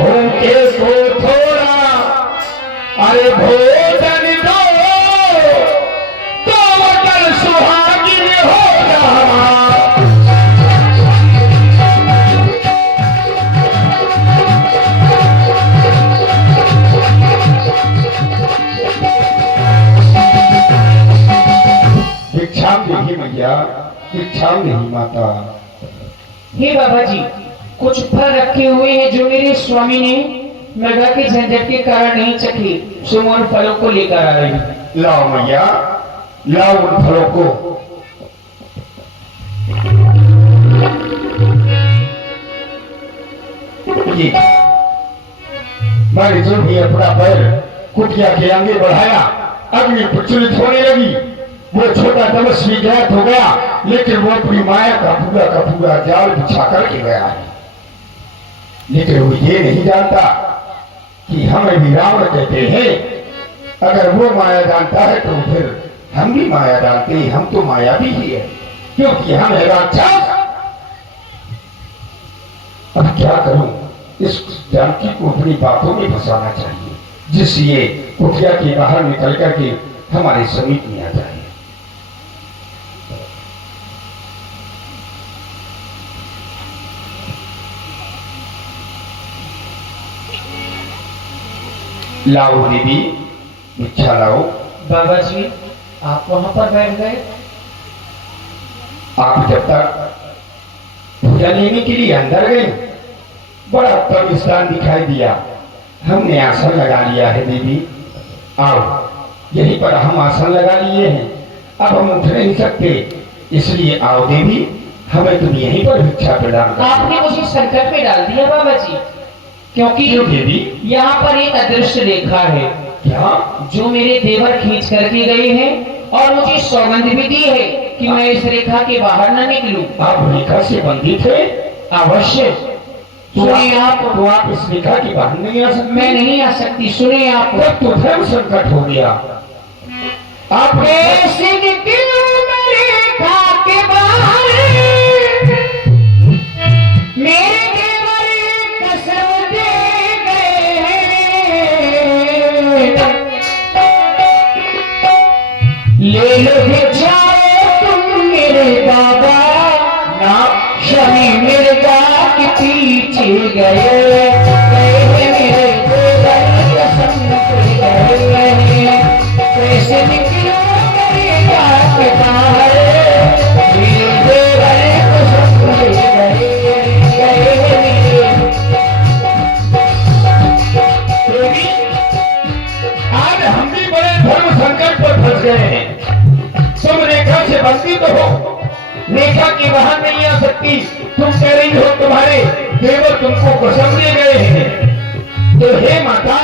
भूखे को थोड़ा अरे भोजन दो तो वतन सुहागिन होगा। भिक्षा नहीं मैया, भिक्षा नहीं माता। हे बाबा जी, कुछ फल रखे हुए हैं जो मेरे स्वामी ने मृगा के झंझट के कारण नहीं चखे, सो उन फलों को लेकर आ रही हूं। लाओ मैया, लाओ उन फलों को। ये मैंने जो भी अपना पैर कुटिया के आगे बढ़ाया, अग्नि प्रज्वलित होने लगी। वो छोटा तपस्वी ज्ञात हो गया, लेकिन वो अपनी माया का पूरा जाल बिछा करके गया है। लेकिन वो ये नहीं जानता कि हमें भी रावण कहते हैं। अगर वो माया जानता है तो फिर हम भी माया जानते हैं। हम तो माया भी ही है, क्योंकि हम है राक्षस। अब क्या करूं, इस जानकी को अपनी बातों में फंसाना चाहिए, जिससे ये कुटिया के बाहर निकल करके हमारे समीप में आ जाए। लाओ दीदी, भिक्षा लाओ। बाबा जी, आप वहां पर बैठ गए। आप जब तक पूजा लेने के लिए अंदर गए, बड़ा उत्तम स्थान दिखाई दिया। हमने आसन लगा लिया है दीदी, आओ यहीं पर हम आसन लगा लिए हैं। अब हम उठ नहीं सकते, इसलिए आओ देवी, हमें तुम यहीं पर भिक्षा प्रदान करो। आपने मुझे संकट में डाल दिया बाबा जी, क्योंकि देवी यहाँ पर एक अदृश्य रेखा है क्या, जो मेरे देवर खींच करके गए हैं और मुझे सौगंध भी दी है कि मैं इस रेखा के बाहर न निकलूं। आप रेखा से बंधित है? अवश्य। सुनिए आप, तो आप इस रेखा के बाहर नहीं आ सकते। मैं नहीं आ सकती। सुनिए आप, तो धर्म संकट हो गया। आप ऐसे निकलूं मैं रेखा के बाहर, मेरे देवर कसम दे गए हैं। ले लो भिक्षा तुम मेरे बाबा, ना शनि मिर्गा के पीछे गए मेरे देवर कसम दे गए हैं। कैसे निकलो रेखा के बाहर, मेरे देवर कसम दे गए मेरे। आज हम भी बड़े धर्म संकट पर फंस गए हैं। तुम रेखा से बंधित हो, रेखा के बाहर नहीं आ सकती। तुम कह रही हो तुम्हारे देवर तुमको कसम दे गए हैं। तो हे माता,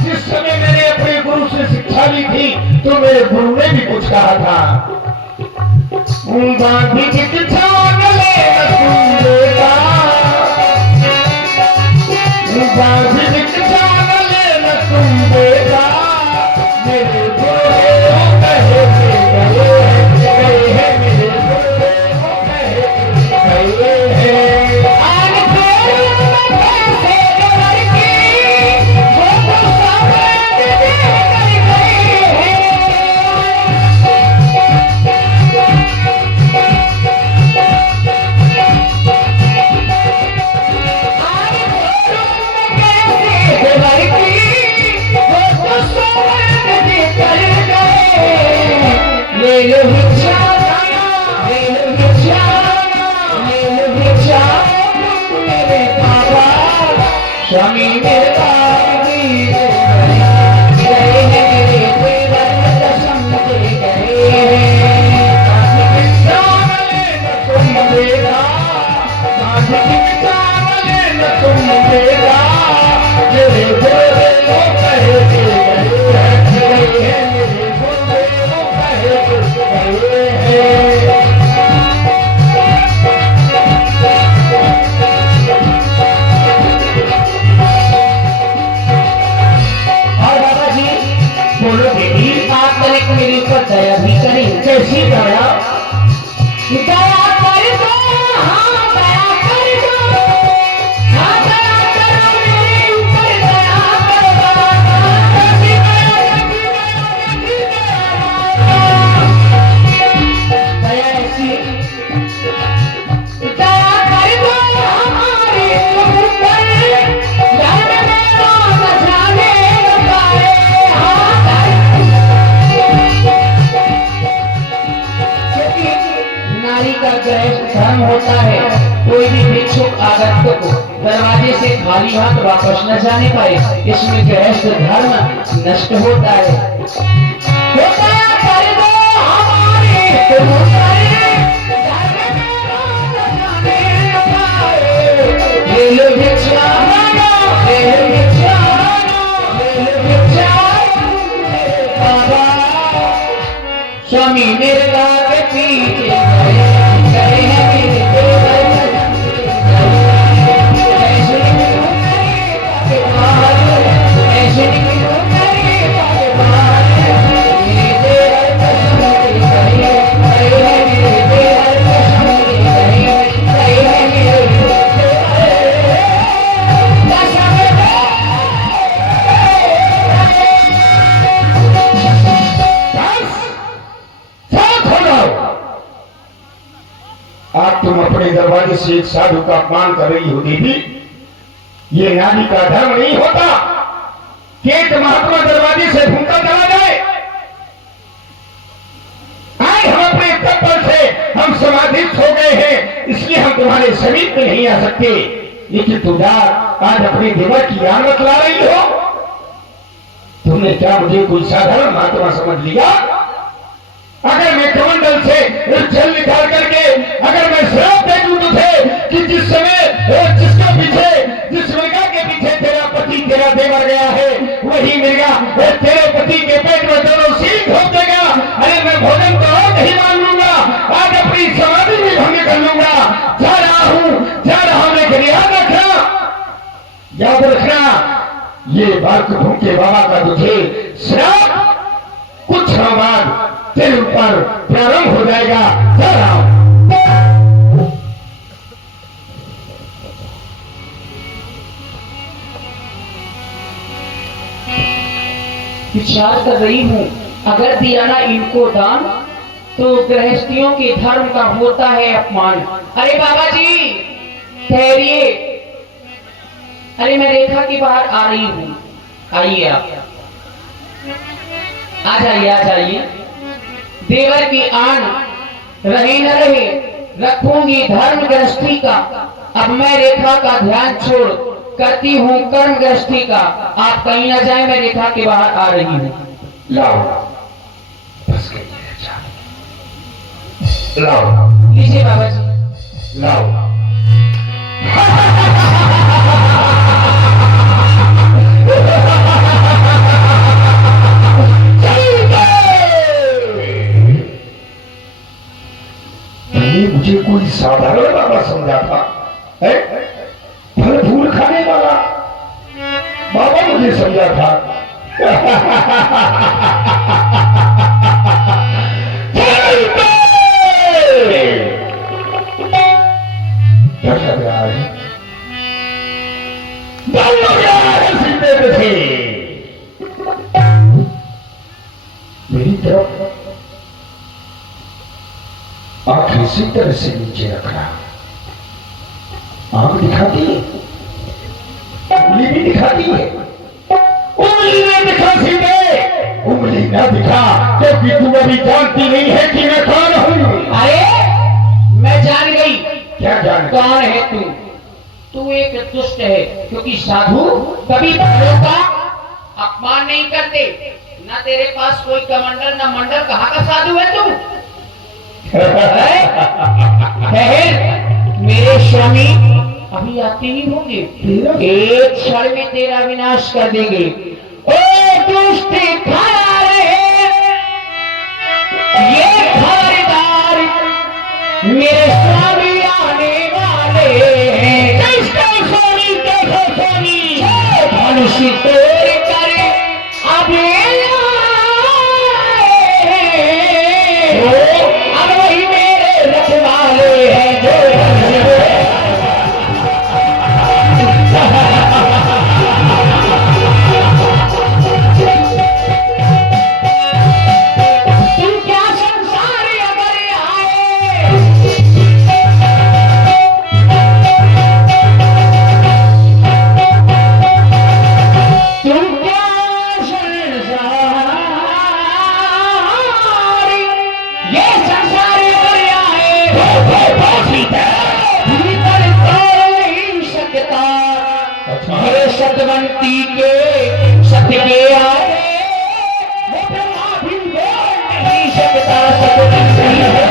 जिस समय मैंने अपने गुरु से शिक्षा ली थी, तो मेरे गुरु ने भी कुछ कहा था। गांधी जी की छान लेना तुम बेटा, गांधी जी की छान लेना तुम बेटा, मेरे गुरु कहे गए हैं, मेरे गुरु कहे हैं। आज फिर कैसे देवर की वो सौगंध दे गए हैं। स्वामी मेरे इच्छुक आगंतुक दरवाजे से खाली हाथ वापस न जाने पाए, इसमें गृहस्थ धर्म नष्ट होता है। कर दो हमारे ले लो भिक्षा, ले लो भिक्षा, ले लो भिक्षा। बाबा स्वामी मेरे के पीछे गए हैं मेरे देवर ऐसे क्यों करे बाबे बाहर, ऐसे क्यों करे बाबे बाहर। मेरे देवर कसम गए हैं मेरे देवर कसम गए हैं मेरे आज तुम अपने दरवाजे से एक साधु का अपमान कर रही हो देवी। ये नारी का धर्म नहीं होता कि एक महात्मा दरवाजे से भूखा चला जाए। आज हम अपने तत्पर से हम समाधित हो गए हैं, इसलिए हम तुम्हारे समीप में नहीं आ सकते। लेकिन तुम आज अपने देवर की याद मत ला रही हो। तुमने क्या मुझे कोई साधारण महात्मा समझ लिया? अगर मैं कमंडल से जल निकाल करके अगर मैं श्राप दे दूं तुझे कि जिस समय जिसके पीछे जिस मृगा के पीछे तेरा पति तेरा देवर गया है वही मृगा तेरे पति के पेट में दोनों सील ठोक देगा। अरे मैं भोजन तो और नहीं मान लूंगा, आज अपनी समाधि भी भंग कर लूंगा। जा रहा हूं लेकिन याद रखना ये बात भूखे बाबा का तुझे श्राप कुछ समय बाद तेरे ऊपर प्रारंभ हो जाएगा। जा रहा हूं। विचार कर रही हूँ, अगर दिया ना इनको दान तो गृहस्थियों के धर्म का होता है अपमान। अरे बाबा जी ठहरिए, अरे मैं रेखा के बाहर आ रही हूँ, आइए आप आ जाइए, आ जाइए। देवर की आन रहे न रहे रखूंगी धर्म गृहस्थी का। अब मैं रेखा का ध्यान छोड़ करती हूँ कर्म गृहस्थी का। आप कहीं न जाए, मैं रेखा के बाहर आ रही हूँ। लाओ बस गई लाओ लीजिए बाबा जी, लाओ। मुझे कोई साधारण बाबा समझा था, फल फूल खाने वाला बाबा मुझे समझा था। डर लग रहा है, डर लग रहा है सीधे से मेरी तरफ आंख इसी तरह से नीचे रखना। आंख दिखाती है, उंगली भी दिखाती है। उंगली ने दिखा सीधे, उंगली ना दिखा क्योंकि तू अभी जानती नहीं है कि मैं कौन हूं। अरे मैं जान गई। क्या जान? कौन है तू? तू एक दुष्ट है, क्योंकि साधु कभी भक्तों का अपमान नहीं करते। ना तेरे पास कोई कमंडल ना मंडल, कहाँ का साधु है तू? मेरे स्वामी अभी आते ही होंगे, एक क्षण में तेरा विनाश कर देंगे। ओ दुष्ट ये खबरदार, मेरे स्वामी आने वाले हैं। कैसा स्वामी, कैसा स्वामी? मनुष्य तोड़ कर अब वही मेरे रखवाले हैं जो ये सतवंती के सत्य के आगे वो ब्रह्मा भी बोल नहीं सकता सतवंती है।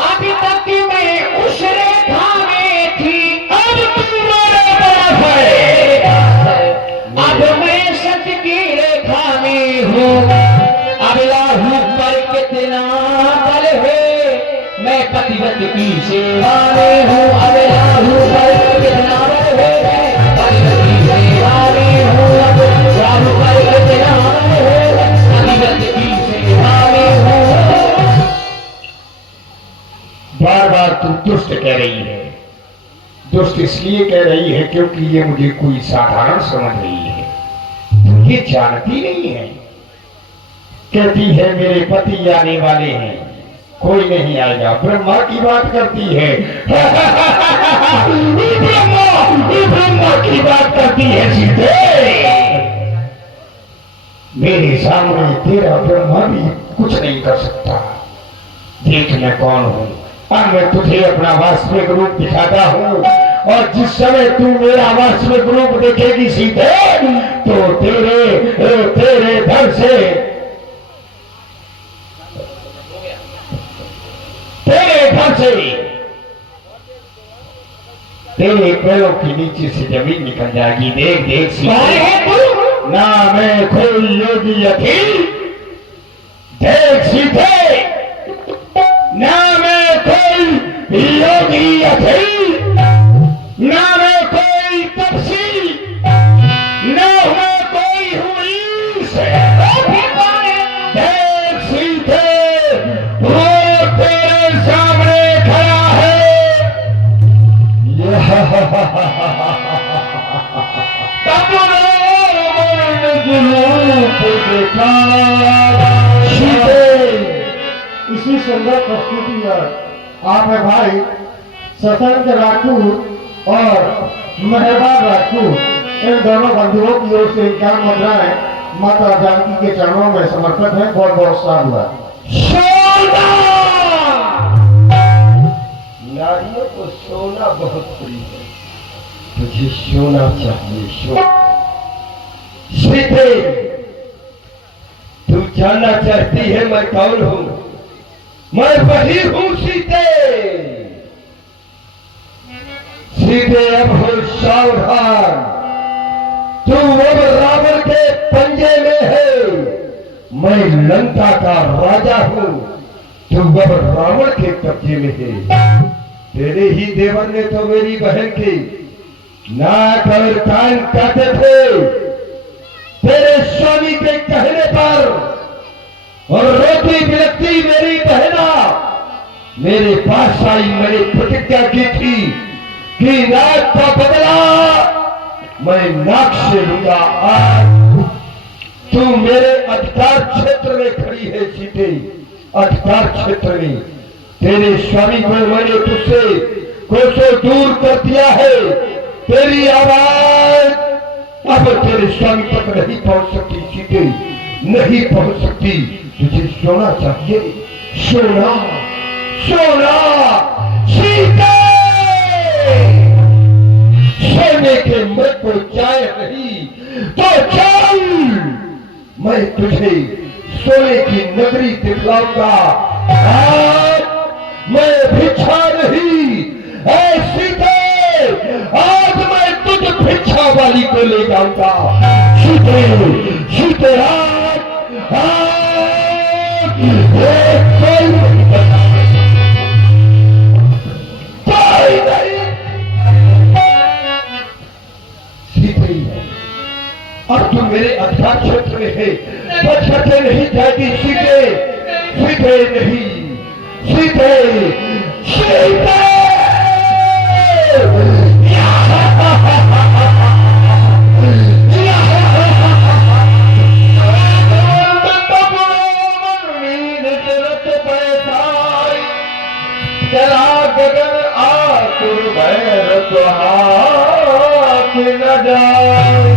अभी तक मैं उस रेखा में थी, अब तू मेरे तरफ है। अब मैं सत्य की रेखा में हूँ, अब लाहू पर कितना बल है, मैं पतिव्रत की सेवा में हूँ। अब लाहू पर कितना बल है, मैं पतिव्रत की सेवा में हूँ। अब लाहू पर कितना बल है, पतिव्रत की सेवा में हूँ। बार बार तू दुष्ट कह रही है। दुष्ट इसलिए कह रही है क्योंकि ये मुझे कोई साधारण समझ रही है, तू ये जानती नहीं है। कहती है मेरे पति आने वाले हैं, कोई नहीं आएगा। ब्रह्मा की बात करती है। ब्रह्मा की बात करती है सीधे। मेरे सामने तेरा ब्रह्मा भी कुछ नहीं कर सकता। देख मैं कौन हूं। अब मैं तुझे अपना वास्तविक रूप दिखाता हूँ, और जिस समय तू मेरा वास्तविक रूप देखेगी सीधे, तो तेरे घर से, तेरे घर से, तेरे पैरों के नीचे से जमीन निकल जाएगी। देख देख सीधे, ना मैं कोई योगी अथी, देख सीधे, ना मैं कोई योगी अथी, ना मैं कोई तपसी, ना मैं कोई हूँ ईश। देख सीधे, वो तेरे सामने खड़ा है। तब देखा इसी सुंदर प्रस्तुति में आप है भाई सतर्क राजपूत और मेहरबान राजपूत, इन दोनों बंधुओं की ओर से 51 मुद्राएं माता जानकी के चरणों में समर्पित है। बहुत बहुत साधुवाद। नारियों को सोना बहुत प्रिय है, तुझे सोना चाहिए। सोना सीधे, तू जानना चाहती है मैं कौन हूँ? मैं वही हूँ सीधे। सीधे अब हो सावधान, तू अब रावण के पंजे में है। मैं लंका का राजा हूँ, तू अब रावण के कब्जे में है। तेरे ही देवर ने तो मेरी बहन की नाक और कान काटे थे तेरे स्वामी के कहने पर, और रोती बिलखती मेरी बहना मेरे पास आई। मैंने प्रतिज्ञा की थी कि नाक का बदला मैं नाक से लूंगा। आज तू मेरे अधिकार क्षेत्र में खड़ी है सीधे, अधिकार क्षेत्र में। तेरे स्वामी को मैंने तुझसे कोसों दूर कर दिया है। तेरी आवाज अब तेरे स्वामी तक नहीं पहुंच सकती सीधे, नहीं पहुंच सकती। तुझे सोना चाहिए, सोना सोना सीधे। सोने के मृत को चाय नहीं तो चल, मैं तुझे सोने की नगरी दिखलाऊंगा। आज मैं भिक्षा नहीं सीधे, आज मैं तुझ भिक्षा वाली को ले जाऊंगा सीधे सीधे। अब तू मेरे अधिकार क्षेत्र में है, बचते नहीं जाएगी सीधे सीधे नहीं सीधे सीधे। चला गगन आतुर भैर हाथ न जाए।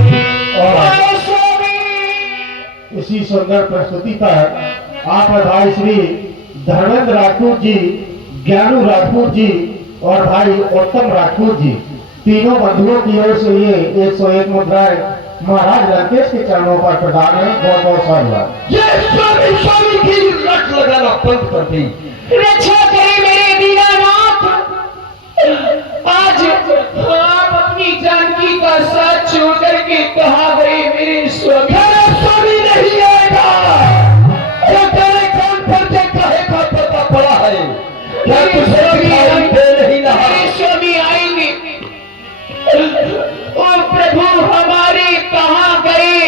इसी सुंदर प्रस्तुति पर आप है भाई श्री धर्मेंद्र राजपूत जी, ज्ञानू राजपूत जी और भाई उत्तम राजपूत जी, तीनों बंधुओं की ओर से ये 101 मुद्राएं महाराज लंकेश के चरणों पर प्रदान है। बहुत बहुत धन्यवाद। ये स्वामी की लट लगाना बंद कर दी। रक्षा करे मेरे दीनानाथ। आज आप अपनी जानकी का साथ छोड़ करके कहा गए मेरे स्वामी? स्वामी नहीं आएगा। क्या तेरे कान पर के कहे का पता पड़ा है? क्या तुझे दिखाई दे नहीं रहा? मेरे स्वामी आएंगे। ओ प्रभु हमारे कहाँ गए?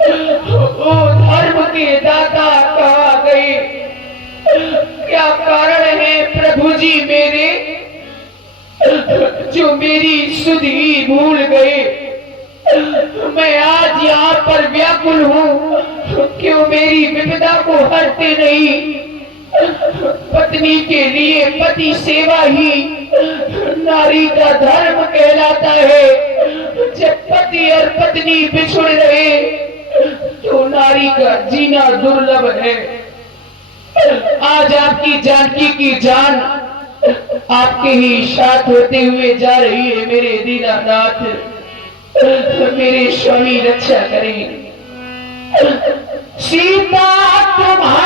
ओ धर्म के दाता कहाँ गए? क्या कारण है प्रभु जी मेरे जो मेरी सुध ही भूल गए? मैं आज यहाँ पर व्याकुल हूँ, क्यों मेरी विपदा को हरते नहीं? पत्नी के लिए पति सेवा ही नारी का धर्म कहलाता है। जब पति और पत्नी बिछुड़ रहे तो नारी का जीना दुर्लभ है। आज आपकी जानकी की जान आपके ही साथ होते हुए जा रही है मेरे दीनानाथ। मेरे स्वामी रक्षा करें। सीता तुम्हारी